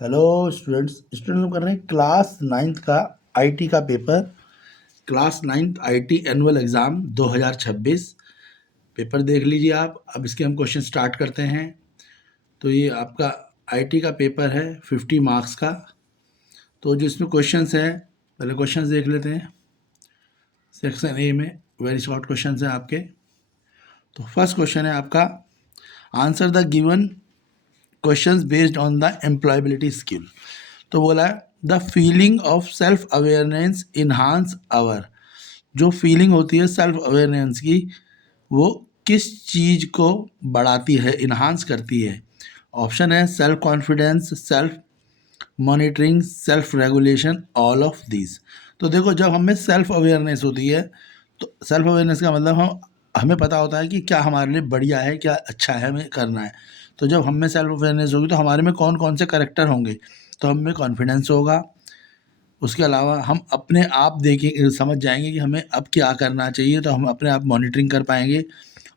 Hello students हम कर रहे हैं क्लास नाइन्थ का आईटी का paper. Class ninth IT annual exam 2026 paper देख लीजिए आप। अब इसके हम क्वेश्चन स्टार्ट करते हैं। तो ये आपका आईटी का पेपर है 50 मार्क्स का। तो जो इसमें क्वेश्चंस है, पहले क्वेश्चंस देख लेते हैं। सेक्शन ए में वेरी शॉर्ट क्वेश्चंस हैं आपके। तो फर्स्ट क्वेश्चन है आपका, answer the given questions based on the employability skill. तो बोला है the feeling of self awareness enhance our. जो फीलिंग होती है सेल्फ अवेयरनेस की, वो किस चीज़ को बढ़ाती है, इन्हांस करती है। ऑप्शन है self confidence, self monitoring, self regulation, all of these. तो देखो, जब हमें सेल्फ अवेयरनेस होती है तो सेल्फ अवेयरनेस का मतलब हमें पता होता है कि क्या हमारे लिए बढ़िया है, क्या अच्छा है, हमें करना है। तो जब हमें सेल्फ अवेयरनेस होगी तो हमारे में कौन कौन से करेक्टर होंगे, तो हमें कॉन्फिडेंस होगा। उसके अलावा हम अपने आप देखें, समझ जाएंगे कि हमें अब क्या करना चाहिए, तो हम अपने आप मॉनिटरिंग कर पाएंगे।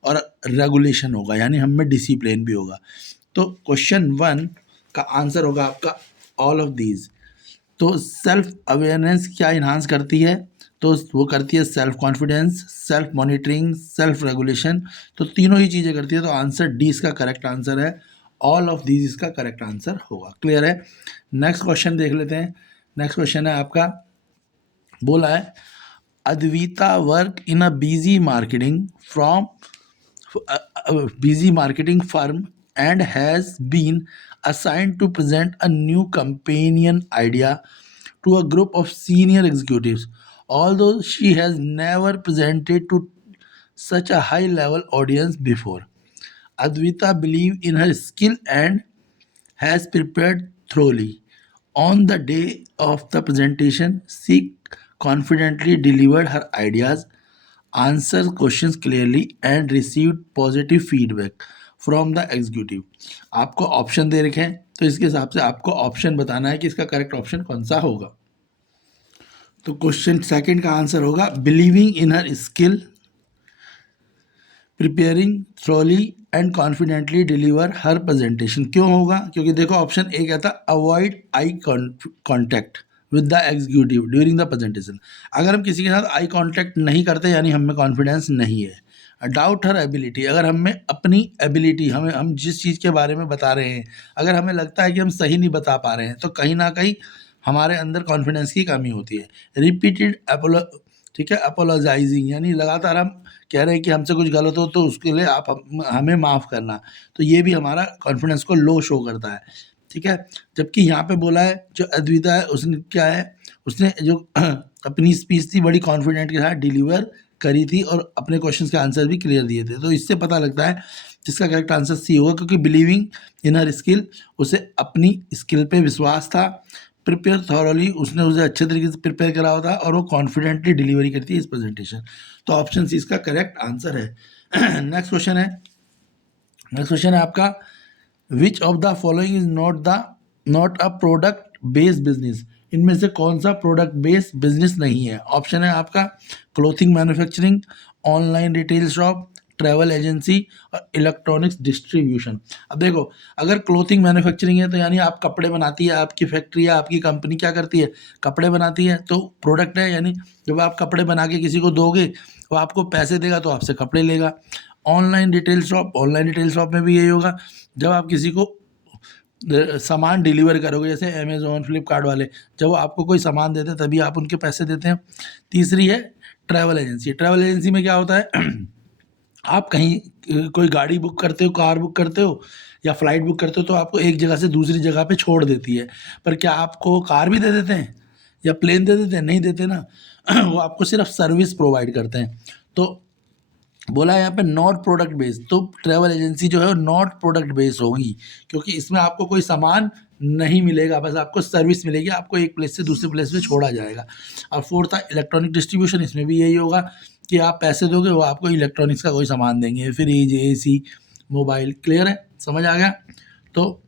और रेगुलेशन होगा, यानी हम में डिसिप्लिन भी होगा। तो क्वेश्चन 1 का आंसर होगा आपका ऑल ऑफ दीज। तो सेल्फ अवेयरनेस क्या इन्हांस करती है, तो वो करती है self confidence, self monitoring, self regulation. तो तीनों ही चीज़ें करती है। तो आंसर डी इसका करेक्ट आंसर है। ऑल ऑफ दीज इसका करेक्ट आंसर होगा। क्लियर है। नेक्स्ट क्वेश्चन देख लेते हैं। नेक्स्ट क्वेश्चन है आपका, बोला है Advaita work in a busy marketing from busy marketing firm and has been assigned to present a new companion idea to a group of senior executives. Although she has never presented to such a high level audience before, Advita believes in her skill and has prepared thoroughly. On the day of the presentation, she confidently delivered her ideas, answered questions clearly, and received positive feedback from the executive. आपको option दे रखे हैं, तो इसके हिसाब से आपको option बताना है कि इसका करेक्ट ऑप्शन कौन सा होगा। तो क्वेश्चन सेकंड का आंसर होगा believing in her skill, preparing thoroughly and confidently deliver her presentation. क्यों होगा? क्योंकि देखो, ऑप्शन ए कहता avoid eye contact with the executive during the presentation. अगर हम किसी के साथ आई कॉन्टैक्ट नहीं करते, यानी हमें कॉन्फिडेंस नहीं है। डाउट हर एबिलिटी, अगर हमें अपनी एबिलिटी, हम जिस चीज़ के बारे में बता रहे हैं, अगर हमें लगता है कि हम सही नहीं बता पा रहे हैं, तो कहीं ना कहीं हमारे अंदर कॉन्फिडेंस की कमी होती है। रिपीटेड ठीक है, अपोलोजाइजिंग, यानी लगातार हम कह रहे हैं कि हमसे कुछ गलत हो तो उसके लिए आप हमें माफ़ करना। तो ये भी हमारा कॉन्फिडेंस को लो शो करता है। ठीक है। जबकि यहाँ पे बोला है जो अद्विता है, उसने क्या है, उसने जो अपनी स्पीच थी बड़ी कॉन्फिडेंट के साथ डिलीवर करी थी और अपने क्वेश्चंस के आंसर भी क्लियर दिए थे। तो इससे पता लगता है जिसका करेक्ट आंसर सी होगा, क्योंकि बिलीविंग इन हर स्किल, उसे अपनी स्किल पे विश्वास था। प्रिपेयर थॉरली, उसने उसे अच्छे तरीके से प्रिपेयर करा हुआ था और वो कॉन्फिडेंटली डिलीवरी करती है इस प्रेजेंटेशन। तो ऑप्शन सी इसका करेक्ट आंसर है। नेक्स्ट क्वेश्चन है आपका, which of the following is not a product based business. इनमें से कौन सा प्रोडक्ट बेस्ड बिजनेस नहीं है? ऑप्शन है आपका clothing manufacturing, online retail shop, travel agency और इलेक्ट्रॉनिक्स डिस्ट्रीब्यूशन। अब देखो, अगर क्लोथिंग मैन्युफैक्चरिंग है तो यानी आप कपड़े बनाती है, आपकी फैक्ट्री या आपकी कंपनी क्या करती है, कपड़े बनाती है, तो प्रोडक्ट है। यानी जब आप कपड़े बना के किसी को दोगे, वो आपको पैसे देगा तो आपसे कपड़े लेगा। ऑनलाइन रिटेल शॉप में भी यही होगा। जब आप किसी को सामान डिलीवर करोगे, जैसे अमेज़ॉन, फ्लिपकार्ट वाले, जब वो आपको कोई सामान देते हैं तभी आप उनके पैसे देते हैं। तीसरी है ट्रैवल एजेंसी। ट्रैवल एजेंसी में क्या होता है, आप कहीं कोई गाड़ी बुक करते हो, कार बुक करते हो या फ्लाइट बुक करते हो, तो आपको एक जगह से दूसरी जगह पे छोड़ देती है। पर क्या आपको कार भी दे देते हैं या प्लेन दे देते हैं? नहीं देते ना। वो आपको सिर्फ सर्विस प्रोवाइड करते हैं। तो बोला है यहाँ पे नॉट प्रोडक्ट बेस्ड, तो ट्रैवल एजेंसी जो है वो नॉट प्रोडक्ट बेस्ड होगी, क्योंकि इसमें आपको कोई सामान नहीं मिलेगा, बस आपको सर्विस मिलेगी, आपको एक प्लेस से दूसरे प्लेस पे छोड़ा जाएगा। और फोर्थ था इलेक्ट्रॉनिक डिस्ट्रीब्यूशन। इसमें भी यही होगा कि आप पैसे दोगे, वो आपको इलेक्ट्रॉनिक्स का कोई सामान देंगे, फ्रिज, एसी, मोबाइल। क्लियर है, समझ आ गया? तो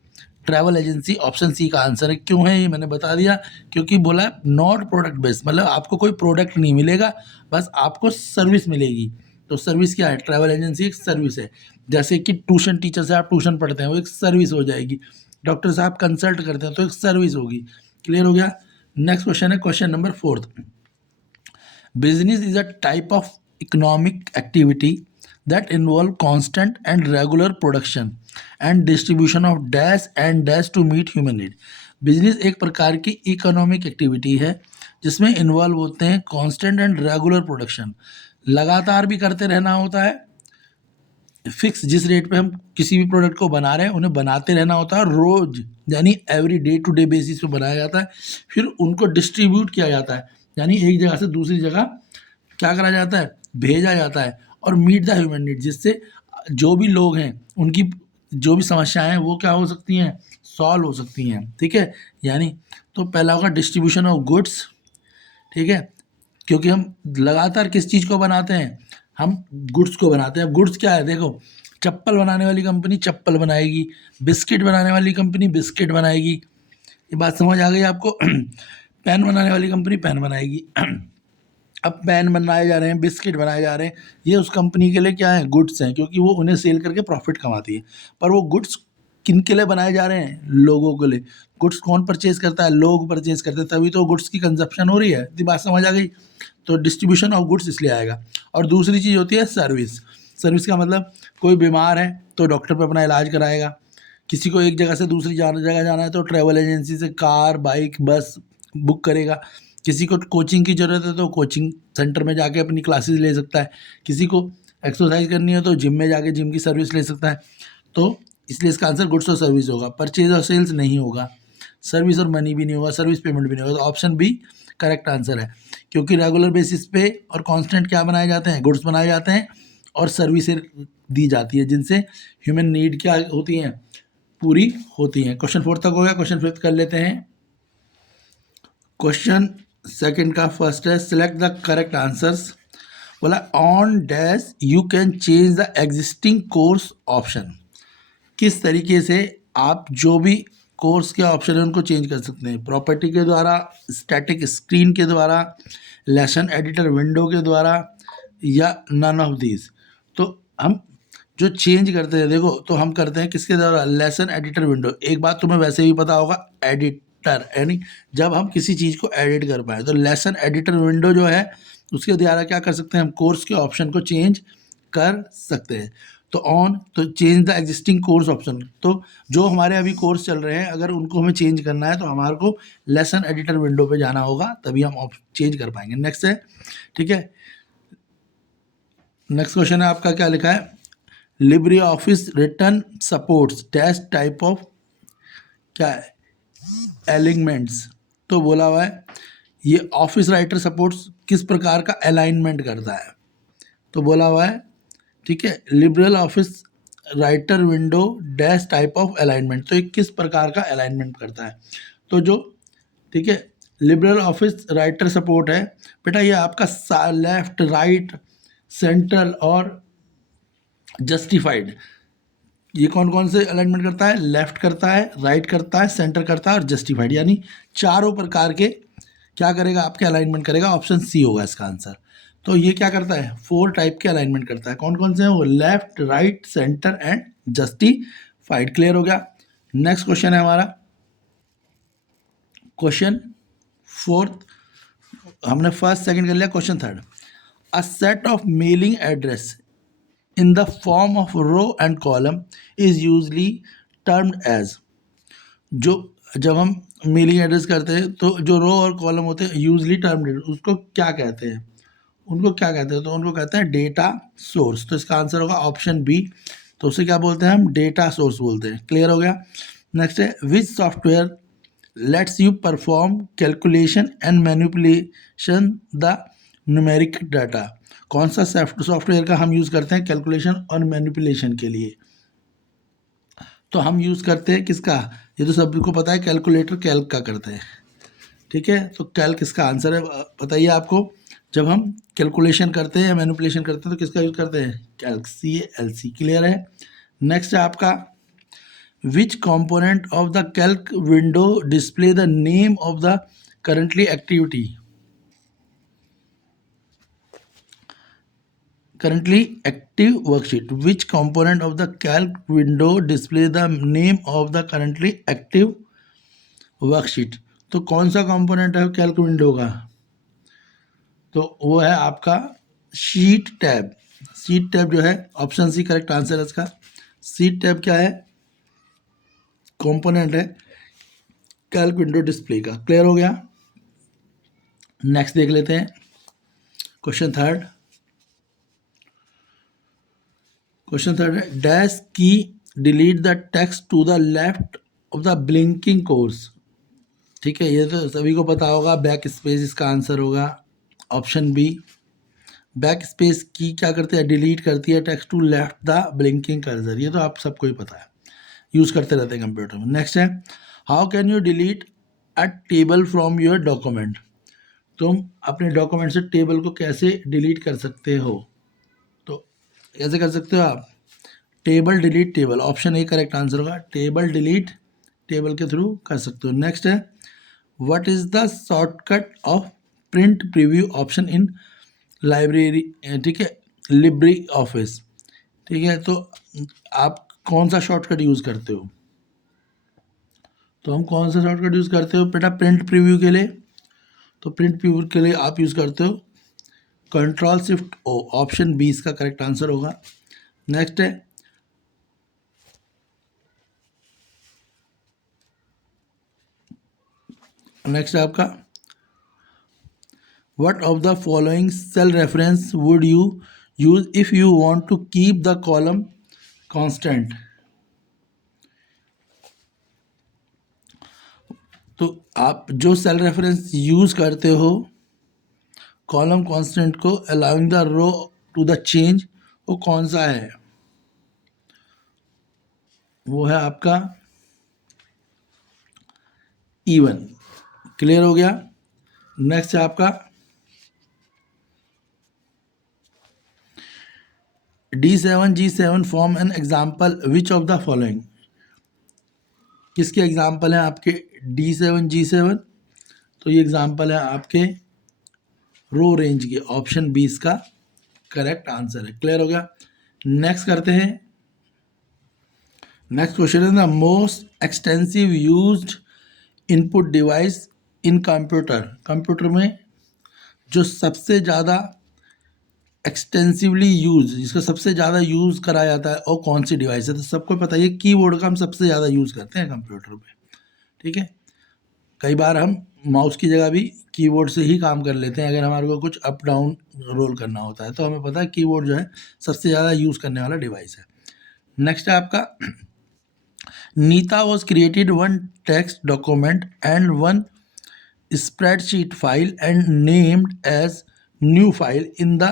ट्रैवल एजेंसी ऑप्शन सी का आंसर है। क्यों है ये मैंने बता दिया, क्योंकि बोला है नॉट प्रोडक्ट बेस्ड, मतलब आपको कोई प्रोडक्ट नहीं मिलेगा, बस आपको सर्विस मिलेगी। तो सर्विस क्या है? ट्रैवल एजेंसी एक सर्विस है। जैसे कि ट्यूशन टीचर से आप ट्यूशन पढ़ते हैं, वो एक सर्विस हो जाएगी। डॉक्टर साहब कंसल्ट करते हैं, तो एक सर्विस होगी। क्लियर हो गया। नेक्स्ट क्वेश्चन है question number 4। Business is a type of economic activity that involve constant and regular production and distribution of dash and dash to meet human need। Business एक प्रकार की इकोनॉमिक एक्टिविटी है जिसमें involve होते हैं constant and regular production, लगातार भी करते रहना होता है, फिक्स जिस रेट पे हम किसी भी प्रोडक्ट को बना रहे हैं उन्हें बनाते रहना होता है, रोज यानी every day to day basis पे बनाया जाता है, फिर उनको डिस्ट्रीब्यूट किया जाता है, यानी एक जगह से दूसरी जगह क्या करा जाता है, भेजा जाता है, और मीट द ह्यूमन नीड, जिससे जो भी लोग हैं उनकी जो भी समस्याएं हैं वो क्या हो सकती हैं, सॉल्व हो सकती हैं। ठीक है, यानी तो पहला होगा डिस्ट्रीब्यूशन ऑफ गुड्स। ठीक है, क्योंकि हम लगातार किस चीज़ को बनाते हैं, हम गुड्स को बनाते हैं। अब गुड्स क्या है, देखो चप्पल बनाने वाली कंपनी चप्पल बनाएगी, बिस्किट बनाने वाली कंपनी बिस्किट बनाएगी, ये बात समझ आ गई आपको। पेन बनाने वाली कंपनी पेन बनाएगी। अब पेन बनाए जा रहे हैं, बिस्किट बनाए जा रहे हैं, ये उस कंपनी के लिए क्या है, गुड्स हैं, क्योंकि वो उन्हें सेल करके प्रॉफिट कमाती है। पर वो गुड्स किन के लिए बनाए जा रहे हैं, लोगों के लिए। गुड्स कौन परचेज करता है, लोग परचेज करते हैं, तभी तो गुड्स की कंजप्शन हो रही है। ये बात समझ आ गई। तो डिस्ट्रीब्यूशन ऑफ गुड्स इसलिए आएगा। और दूसरी चीज़ होती है सर्विस। सर्विस का मतलब कोई बीमार है तो डॉक्टर पर अपना इलाज कराएगा, किसी को एक जगह से दूसरी जगह जाना है तो ट्रैवल एजेंसी से कार बाइक बस बुक करेगा, किसी को कोचिंग की ज़रूरत है तो कोचिंग सेंटर में जाके अपनी क्लासेस ले सकता है, किसी को एक्सरसाइज करनी है तो जिम में जाके जिम की सर्विस ले सकता है। तो इसलिए इसका आंसर गुड्स और सर्विस होगा, परचेज और सेल्स नहीं होगा, सर्विस और मनी भी नहीं होगा, सर्विस पेमेंट भी नहीं होगा। तो ऑप्शन बी करेक्ट आंसर है, क्योंकि रेगुलर बेसिस पे और कांस्टेंट क्या बनाए जाते हैं, गुड्स बनाए जाते हैं और सर्विसें दी जाती है जिनसे ह्यूमन नीड क्या होती हैं, पूरी होती हैं। क्वेश्चन 4 तक हो गया। क्वेश्चन 5 कर लेते हैं। क्वेश्चन सेकंड का फर्स्ट है, सिलेक्ट द करेक्ट आंसर्स। बोला on dash you can change the existing course option. किस तरीके से आप जो भी कोर्स के ऑप्शन है उनको चेंज कर सकते हैं, प्रॉपर्टी के द्वारा, स्टैटिक स्क्रीन के द्वारा, लेसन एडिटर विंडो के द्वारा, या नन ऑफ दीज। तो हम जो चेंज करते हैं, देखो तो हम करते हैं किसके द्वारा, लेसन एडिटर विंडो। एक बात तुम्हें वैसे भी पता होगा, एडिटर यानी जब हम किसी चीज़ को एडिट कर पाए, तो लेसन एडिटर विंडो जो है उसके द्वारा क्या कर सकते हैं, हम कोर्स के ऑप्शन को चेंज कर सकते हैं। तो ऑन तो change the existing course option, तो जो हमारे अभी कोर्स चल रहे हैं अगर उनको हमें चेंज करना है तो हमारे को लेसन एडिटर विंडो पे जाना होगा, तभी हम चेंज कर पाएंगे। नेक्स्ट है, ठीक है, नेक्स्ट क्वेश्चन है आपका, क्या लिखा है, Libre office return supports dash type of क्या है, एलिमेंट्स। तो बोला हुआ है ये ऑफिस राइटर सपोर्ट्स किस प्रकार का अलाइनमेंट करता है। तो बोला हुआ है, ठीक है, liberal office writer window dash type of alignment, तो ये किस प्रकार का अलाइनमेंट करता है। तो जो, ठीक है, लिबरल ऑफिस राइटर सपोर्ट है बेटा, ये आपका लेफ्ट राइट सेंट्रल और जस्टिफाइड, ये कौन कौन से अलाइनमेंट करता है, लेफ्ट करता है, राइट करता है, सेंटर करता है और जस्टिफाइड, यानी चारों प्रकार के क्या करेगा, आपके अलाइनमेंट करेगा। ऑप्शन सी होगा इसका आंसर। तो ये क्या करता है, 4 टाइप के अलाइनमेंट करता है। कौन कौन से हैं वो, left right centre and justified. Clear हो गया। नेक्स्ट क्वेश्चन है हमारा क्वेश्चन 4, हमने फर्स्ट सेकंड कर लिया। Question 3, a set of mailing address in the form of row and column is usually termed as। जो जब हम मेलिंग एड्रेस करते हैं तो जो रो और कॉलम होते हैं यूजली टर्म्ड, उसको क्या कहते हैं, उनको क्या कहते हैं, तो उनको कहते हैं डेटा सोर्स। तो इसका आंसर होगा ऑप्शन बी। तो उसे क्या बोलते हैं हम, डेटा सोर्स बोलते हैं। क्लियर हो गया। नेक्स्ट है, विच software let's you perform calculation and manipulation the numeric data. कौन सा सॉफ्टवेयर का हम यूज़ करते हैं कैलकुलेशन और मैनिपुलेशन के लिए। तो हम यूज़ करते हैं किसका, ये तो सभी को पता है, कैलकुलेटर कैल्क का करते हैं। ठीक है, तो कैल्क इसका आंसर है। बताइए आपको, जब हम कैलकुलेशन करते हैं या मैनिपुलेशन करते हैं तो किसका यूज़ करते हैं, कैल्क, CALC। क्लियर है। नेक्स्ट है आपका, विच component of the Calc window display the name of the currently activity. currently active worksheet. Which component of the calc window display the name of the currently active worksheet? तो कौन सा component है Calc window का? तो वो है आपका sheet tab. Sheet tab जो है ऑप्शन सी करेक्ट आंसर है इसका। शीट टैब क्या है? कंपोनेंट है कैल्क विंडो डिस्प्ले का। क्लियर हो गया? नेक्स्ट देख लेते हैं क्वेश्चन थर्ड। क्वेश्चन थर्ड है डैश की delete the text to the left of the blinking cursor. ठीक है, ये तो सभी को पता होगा, बैक स्पेस इसका आंसर होगा। ऑप्शन बी, बैक स्पेस की क्या करती है? डिलीट करती है text to left the blinking cursor. ये तो आप सबको ही पता है, यूज़ करते रहते हैं कंप्यूटर में। नेक्स्ट है how can you delete a table from your document. तुम अपने डॉक्यूमेंट से टेबल को कैसे डिलीट कर सकते हो? तो कैसे कर सकते हो आप? Table delete table, option A correct answer होगा। टेबल डिलीट टेबल के थ्रू कर सकते हो। नेक्स्ट है what is the shortcut of print preview option in library. ठीक है, लिब्रे ऑफिस। ठीक है, तो आप कौन सा शॉर्टकट यूज़ करते हो? तो हम कौन सा शॉर्टकट यूज़ करते हो बेटा प्रिंट प्रीव्यू के लिए? तो प्रिंट प्रीव्यू के लिए आप यूज़ करते हो control shift O, option B इसका करेक्ट आंसर होगा। नेक्स्ट है आपका what of the following cell reference would you use if you want to keep the column constant. तो आप जो सेल रेफरेंस यूज करते हो कॉलम कांस्टेंट को allowing the row to the change, वो कौन सा है? वो है आपका E1। क्लियर हो गया? नेक्स्ट है आपका D7 G7 form an example which of the following. किसके एग्जाम्पल हैं आपके D7 G7? तो ये एग्जाम्पल है आपके रो रेंज के। ऑप्शन बी इसका करेक्ट आंसर है। क्लियर हो गया? नेक्स्ट करते हैं। नेक्स्ट क्वेश्चन है the most extensive used input device in computer. Computer में जो सबसे ज़्यादा एक्सटेंसिवली यूज, जिसका सबसे ज़्यादा यूज़ करा जाता है और कौन सी डिवाइस है? तो सबको पता है कीबोर्ड का हम सबसे ज़्यादा यूज़ करते हैं कंप्यूटर पे। ठीक है, कई बार हम माउस की जगह भी कीबोर्ड से ही काम कर लेते हैं अगर हमारे को कुछ अप डाउन रोल करना होता है, तो हमें पता है कीबोर्ड जो है सबसे ज़्यादा यूज़ करने वाला डिवाइस है। नेक्स्ट है आपका Nita was created one text document and one spreadsheet file and named as new file in the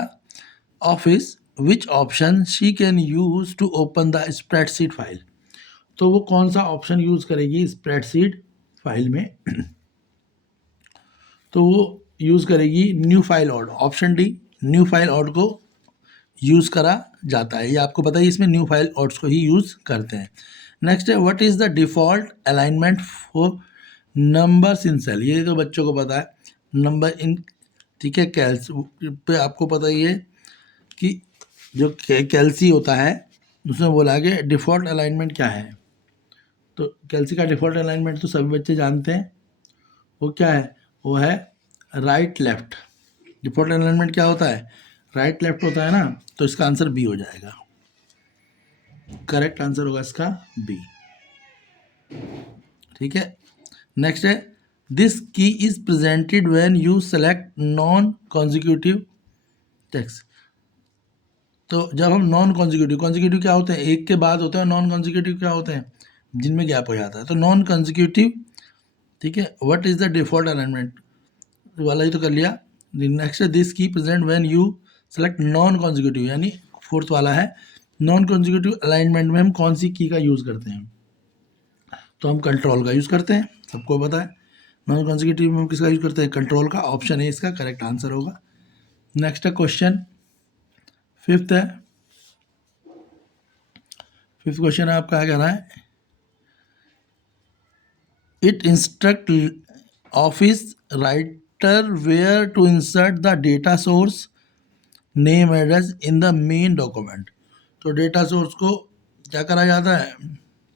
office. Which option she can use to open the spreadsheet file? तो वो कौन सा ऑप्शन यूज करेगी spreadsheet file में? तो वो use करेगी new file ऑर्ड। Option D, new file ऑर्ड को यूज करा जाता है। ये आपको पता है, इसमें न्यू फाइल ऑर्ड्स को ही यूज करते हैं। नेक्स्ट है what is the default alignment for numbers in cell. ये तो बच्चों को पता है, नंबर इन, ठीक है, कैल्स पे आपको पता ही है कि जो कैल्सी होता है उसमें बोला कि डिफ़ॉल्ट अलाइनमेंट क्या है। तो कैल्सी का डिफ़ॉल्ट अलाइनमेंट तो सभी बच्चे जानते हैं, वो क्या है? वो है राइट लेफ्ट। डिफ़ॉल्ट अलाइनमेंट क्या होता है? राइट लेफ्ट होता है ना, तो इसका आंसर बी हो जाएगा। करेक्ट आंसर होगा इसका बी। ठीक है, नेक्स्ट है दिस की is presented when you select non consecutive text. तो जब हम नॉन कॉन्जिक्यूटिव क्या होते हैं? एक के बाद होते हैं। नॉन कॉन्जिक्यूटिव क्या होते हैं? जिनमें गैप हो जाता है। तो नॉन कॉन्जिक्यूटिव, ठीक है, what is the default alignment वाला ही तो कर लिया। नेक्स्ट है दिस की present when you select non consecutive, यानी फोर्थ वाला है नॉन कॉन्जिक्यूटिव अलाइनमेंट में हम कौन सी की का यूज़ करते हैं? तो हम कंट्रोल का यूज़ करते हैं, सबको पता है। नॉन कॉन्जिक्यूटिव में हम किसका यूज़ करते हैं? कंट्रोल का। ऑप्शन ए इसका करेक्ट आंसर होगा। नेक्स्ट है क्वेश्चन फिफ्थ है। फिफ्थ क्वेश्चन है आपका, क्या कह रहा है? It instruct office writer where to insert the data source name address in the main document. तो डेटा सोर्स को क्या करा जाता है,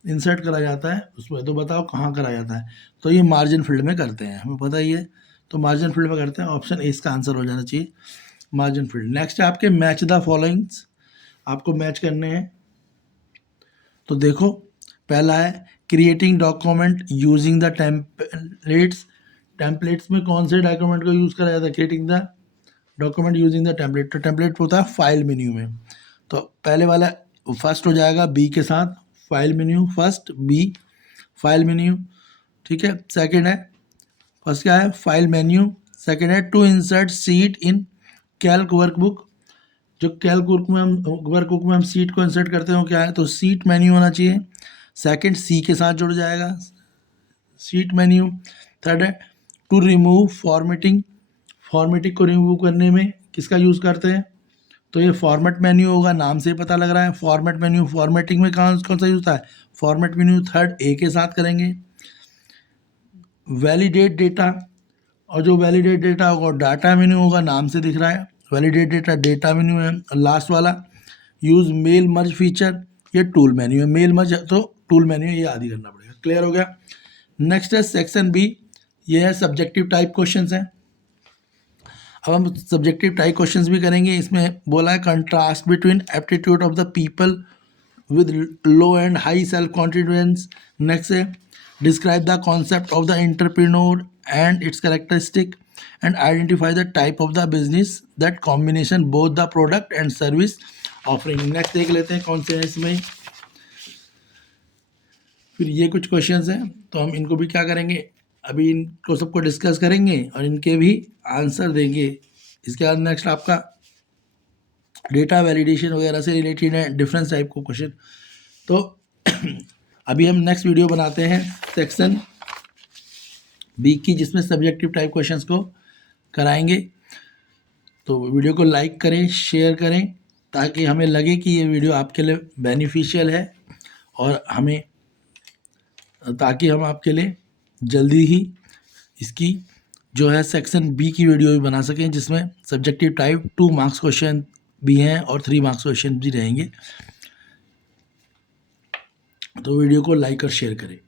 इंसर्ट करा जाता है उसमें। तो बताओ कहाँ करा जाता है, तो ये मार्जिन फील्ड में करते हैं, हमें पता ही है। तो मार्जिन फील्ड में करते हैं, ऑप्शन ए इसका आंसर हो जाना चाहिए, मार्जिन फील्ड। नेक्स्ट है आपके मैच द फॉलोइंग्स, आपको मैच करने हैं। तो देखो पहला है creating document using the templates. Templates में कौन से डॉक्यूमेंट को यूज़ करा जाता है, creating the document using the template. तो टेम्पलेट होता है फाइल मेन्यू में। तो पहले वाला फर्स्ट हो जाएगा बी के साथ, file menu first B, file menu, ठीक है। सेकंड है, फर्स्ट क्या है, फाइल मेन्यू। सेकंड है to insert sheet in Calc workbook. जो कैल्क वर्कबुक में हम सीट को इंसर्ट करते हैं वो क्या है, तो सीट मेन्यू होना चाहिए। सेकंड सी के साथ जुड़ जाएगा, सीट मेन्यू। थर्ड है टू रिमूव फॉर्मेटिंग। फॉर्मेटिंग को रिमूव करने में किसका यूज़ करते हैं, तो ये फॉर्मेट मेन्यू होगा, नाम से ही पता लग रहा है फॉर्मेट मेन्यू। फॉर्मेटिंग में कौन कौन सा यूज होता है, फॉर्मेट मेन्यू। थर्ड ए के साथ करेंगे। वैलिडेट डेटा, और जो वैलिडेट डेटा होगा डाटा मेन्यू होगा, नाम से दिख रहा है वैलिडेट डेटा, डेटा मेन्यू है। लास्ट वाला यूज मेल मर्ज फीचर, ये टूल मेन्यू है। मेल मर्ज तो टूल मेन्यू, ये याद ही करना पड़ेगा। क्लियर हो गया। नेक्स्ट है सेक्शन बी, ये है सब्जेक्टिव टाइप क्वेश्चंस हैं। अब हम सब्जेक्टिव टाइप क्वेश्चंस भी करेंगे। इसमें बोला है contrast between aptitude of the people with low and high self confidence. Next है describe the concept of the entrepreneur and its characteristic and identify the type of the business that combination both the product and service offering. Next देख लेते हैं कौन से हैं इसमें। फिर ये कुछ क्वेश्चंस हैं, तो हम इनको भी क्या करेंगे, अभी इनको सबको डिस्कस करेंगे और इनके भी आंसर देंगे। इसके बाद नेक्स्ट आपका डेटा वैलिडेशन वगैरह से रिलेटेड है, डिफरेंस टाइप को क्वेश्चन। तो अभी हम नेक्स्ट वीडियो बनाते हैं सेक्शन बी की, जिसमें सब्जेक्टिव टाइप क्वेश्चंस को कराएंगे। तो वीडियो को लाइक करें, शेयर करें, ताकि हमें लगे कि ये वीडियो आपके लिए बेनिफिशियल है, और हमें ताकि हम आपके लिए जल्दी ही इसकी जो है सेक्शन बी की वीडियो भी बना सकें, जिसमें सब्जेक्टिव टाइप 2 मार्क्स क्वेश्चन भी हैं और 3 मार्क्स क्वेश्चन भी रहेंगे। तो वीडियो को लाइक और शेयर करें।